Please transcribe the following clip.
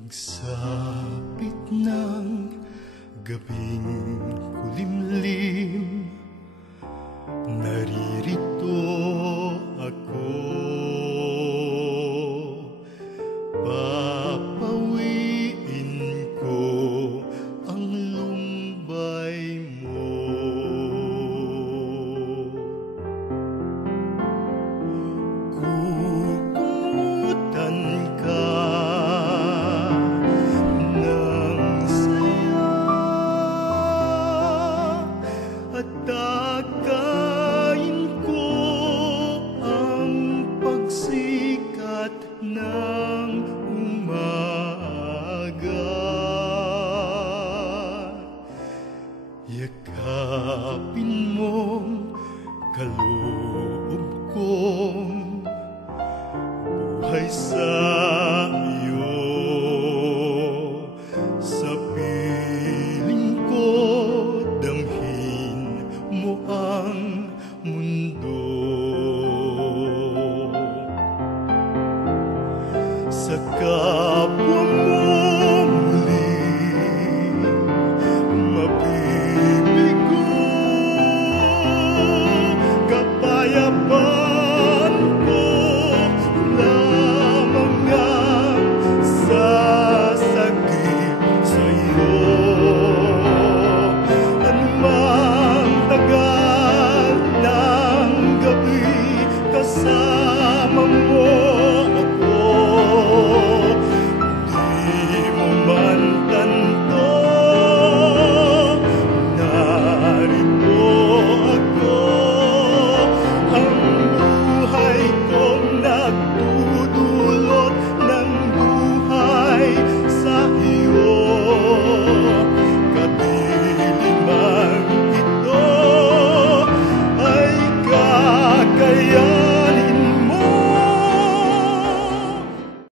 Pagsapit ng gabing kulimlim, naririto ako. Papawiin ko ang lumbay mo. Kukumutan ka at takayin ko ang pagsikat ng umaga. Yakapin mong kaloob kong buhay sa iyo. Sa piling ko damhin mo ang mundo. Sa